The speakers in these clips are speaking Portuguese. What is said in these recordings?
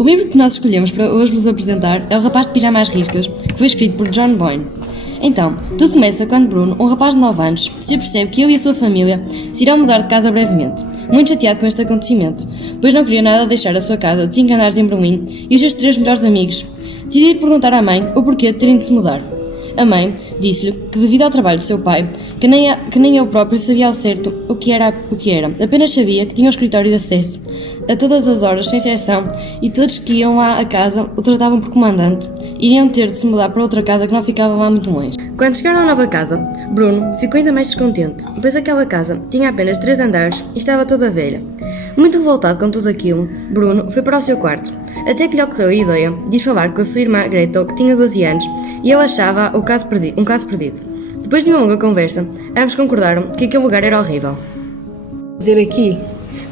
O livro que nós escolhemos para hoje vos apresentar é O Rapaz de Pijamas Riscas, que foi escrito por John Boyne. Então, tudo começa quando Bruno, um rapaz de 9 anos, se percebe que ele e a sua família se irão mudar de casa brevemente, muito chateado com este acontecimento, pois não queria nada deixar a sua casa de 5 andares em Berlim e os seus 3 melhores amigos. Decidiu perguntar à mãe o porquê de terem de se mudar. A mãe disse-lhe que, devido ao trabalho do seu pai, que nem ele próprio sabia ao certo o que era, apenas sabia que tinha um escritório de acesso a todas as horas, sem exceção, e todos que iam lá à casa o tratavam por comandante. Iriam ter de se mudar para outra casa que não ficava lá muito longe. Quando chegaram à nova casa, Bruno ficou ainda mais descontente, pois aquela casa tinha apenas 3 andares e estava toda velha. Muito revoltado com tudo aquilo, Bruno foi para o seu quarto, até que lhe ocorreu a ideia de ir falar com a sua irmã Gretel, que tinha 12 anos, e ele achava um caso perdido. Depois de uma longa conversa, ambos concordaram que aquele lugar era horrível. Dizer aqui,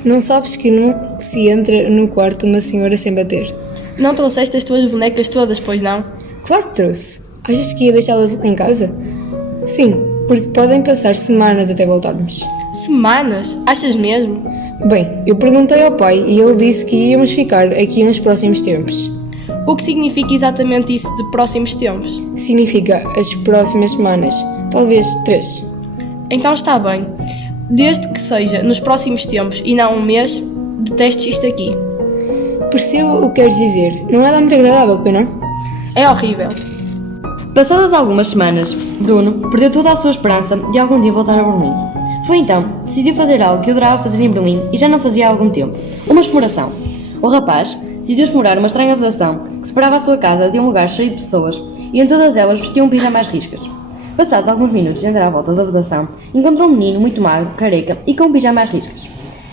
não sabes que não se entra no quarto de uma senhora sem bater? Não trouxeste as tuas bonecas todas, pois não? Claro que trouxe. Achas que ia deixá-las em casa? Sim, porque podem passar semanas até voltarmos. Semanas? Achas mesmo? Bem, eu perguntei ao pai e ele disse que íamos ficar aqui nos próximos tempos. O que significa exatamente isso de próximos tempos? Significa as próximas semanas, talvez 3. Então está bem. Desde que seja nos próximos tempos e não um mês, detesto isto aqui. Percebo o que queres dizer. Não é muito agradável, pois não? É horrível. Passadas algumas semanas, Bruno perdeu toda a sua esperança de algum dia voltar a Berlim. Foi então que decidiu fazer algo que adorava fazer em Berlim e já não fazia há algum tempo: uma exploração. O rapaz decidiu explorar uma estranha vedação que separava a sua casa de um lugar cheio de pessoas e em todas elas vestiam pijamas riscas. Passados alguns minutos de andar à volta da vedação, encontrou um menino muito magro, careca e com pijamas riscas.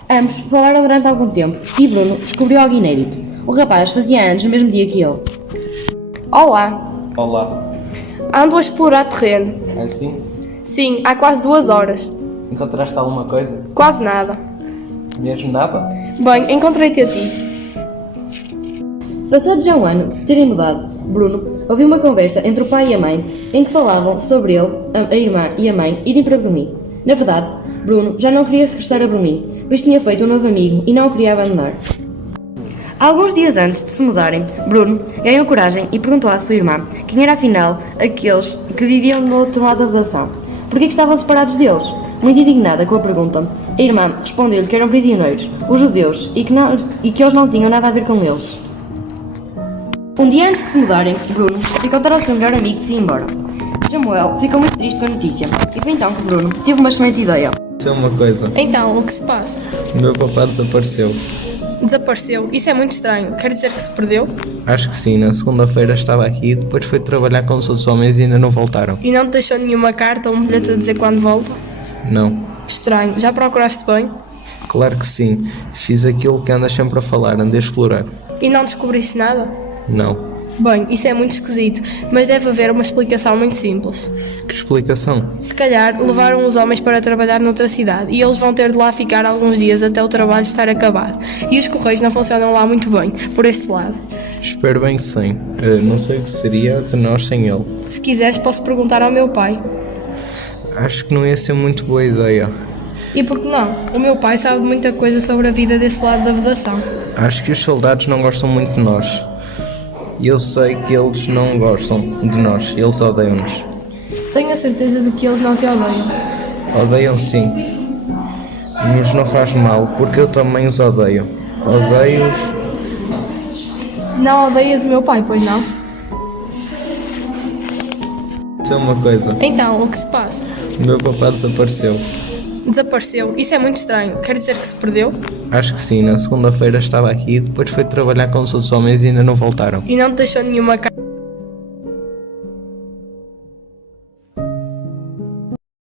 Ambos falaram durante algum tempo e Bruno descobriu algo inédito. O rapaz fazia anos no mesmo dia que ele. Olá. Olá. Ando a explorar terreno. É assim? Sim, há quase 2 horas. Encontraste alguma coisa? Quase nada. Mesmo nada? Bem, encontrei-te a ti. Passado já um ano de se terem mudado, Bruno ouviu uma conversa entre o pai e a mãe em que falavam sobre ele, a irmã e a mãe irem para Berlim. Na verdade, Bruno já não queria regressar a Berlim, pois tinha feito um novo amigo e não o queria abandonar. Alguns dias antes de se mudarem, Bruno ganhou coragem e perguntou à sua irmã quem era afinal aqueles que viviam no outro lado da vedação. Por que estavam separados deles? Muito indignada com a pergunta, a irmã respondeu-lhe que eram prisioneiros, os judeus, e que eles não tinham nada a ver com eles. Um dia antes de se mudarem, Bruno foi contar ao seu melhor amigo de se ir embora. Samuel ficou muito triste com a notícia e foi então que Bruno teve uma excelente ideia. Isso é uma coisa. Então, o que se passa? O meu papá desapareceu. Desapareceu? Isso é muito estranho. Quer dizer que se perdeu? Acho que sim. Na segunda-feira estava aqui e depois foi trabalhar com os outros homens e ainda não voltaram. E não te deixou nenhuma carta ou um bilhete a dizer quando volta? Não. Estranho. Já procuraste bem? Claro que sim. Fiz aquilo que andas sempre a falar. Andei a explorar. E não descobriste nada? Não. Bem, isso é muito esquisito, mas deve haver uma explicação muito simples. Que explicação? Se calhar levaram os homens para trabalhar noutra cidade e eles vão ter de lá ficar alguns dias até o trabalho estar acabado. E os correios não funcionam lá muito bem, por este lado. Espero bem que sim. Não sei o que seria de nós sem ele. Se quiseres, posso perguntar ao meu pai. Acho que não ia ser muito boa ideia. E por que não? O meu pai sabe muita coisa sobre a vida desse lado da vedação. Acho que os soldados não gostam muito de nós. E eu sei que eles não gostam de nós, eles odeiam-nos. Tenho a certeza de que eles não te odeiam. Odeiam sim, mas não faz mal, porque eu também os odeio. Odeio-os. Não odeias o meu pai, pois não? Isso é uma coisa. Então, o que se passa? O meu papá desapareceu. Desapareceu? Isso é muito estranho. Quer dizer que se perdeu? Acho que sim, na segunda-feira estava aqui e depois foi trabalhar com os outros homens e ainda não voltaram. E não te deixou nenhuma carta?